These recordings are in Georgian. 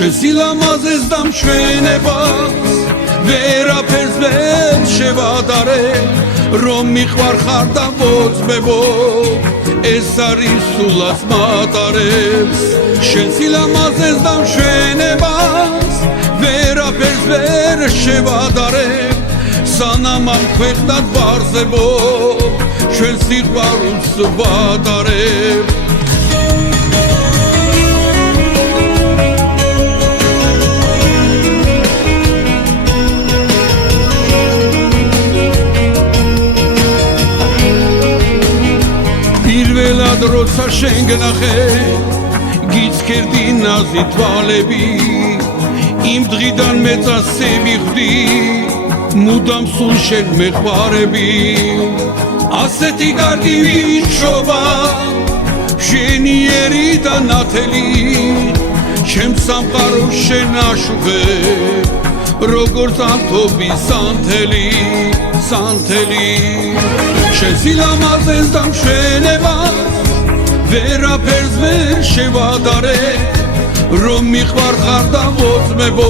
შესილამაზეს და მშვენებას ვერაფერს ვერ შევადარე რომ მიყვარხარ და მოწმებო ეს არის სულაც მატარებს შესილამაზეს და მშვენებას ვერაფერს ვერ შევადარე სანამ ამ ქვეყნად ვარსებო ჩვენ სიყვარულს ვატარებ პირველად როცა შენ გნახე გიცქერდი ნაზი თვალები იმ დღიდან მეწასე მიხვდი მუდამ სულ შენ მეხვარები ასეთი კარგი ვიჩობა შენიერი და ნათელი ჩემ სამყაროს შენ აშუქებ როგორც ამთობის სანთელი შენ სილამაზეს და მშვენებას ვერაფერს ვერ შევადარე რომ მიყვარხარ და მოწმებო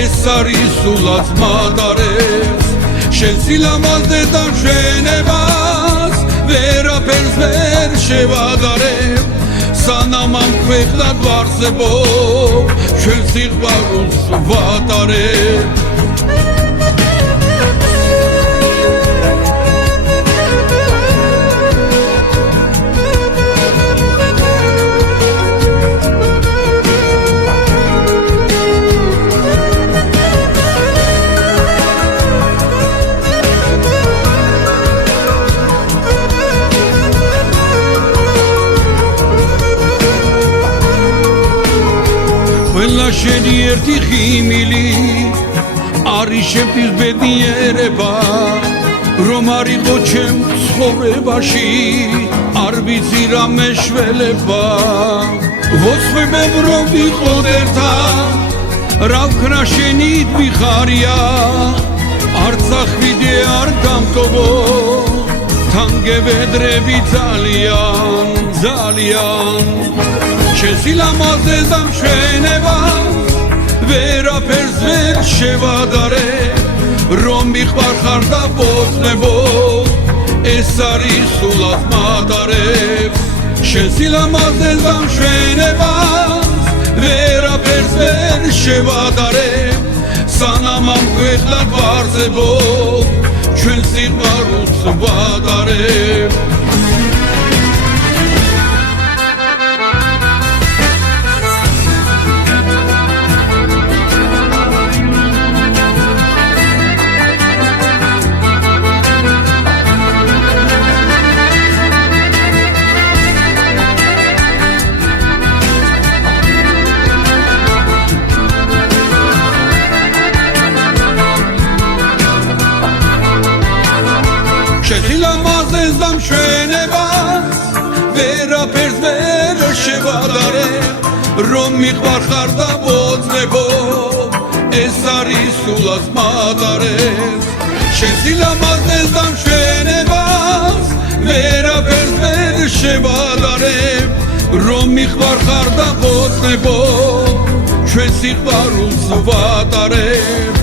ეს არის სულაც მატარებს შენ სილამაზეს და მშვენებას ვერაფერს ვერ შევადარებ სანამ ამ ქვეყნად ვარსებო ჩვენ სიყვარულს ვატარებ ყველა შენი ერთი ხიმილი არის შემთის ბედნიერება რომ არ იყო ჩემ ცხოვრებაში არ ვიცი რა მეშველება ვოცვებებ რომ ვიყოთ ერთად რა ვქნა შენით მიხარია არც ახვიდე არ გამტოვო თან გევედრები ძალიან შენ სილამაზეს და მშვენებას ვერაფერს ვერ შევადარე რომ მიყვარხარ და მოწმებო ეს არის სულაც მატარებს შენ სილამაზეს და მშვენებას ვერაფერს ვერ შევადარე სანამ ამ ქვეყნად ვარსებო ჩვენ სიყვარულს ვატარებ შესილამაზეს და მშვენებას ვერაფერს ვერ შევადარე რომ მიყვარხარ და მოწმებო ეს არის სულაც მატარებს შესილამაზეს და მშვენებას ვერაფერს ვერ შევადარე რომ მიყვარხარ და მოწმებო ჩვენ სიყვარულს ვატარებ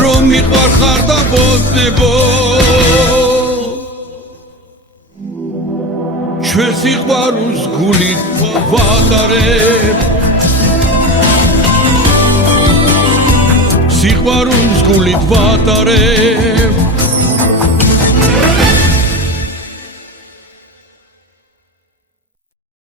რომ მიყვარხარ და მოწმებო ჩვენ სიყვარულს გულით ვატარებ სიყვარულს გულით ვატარებ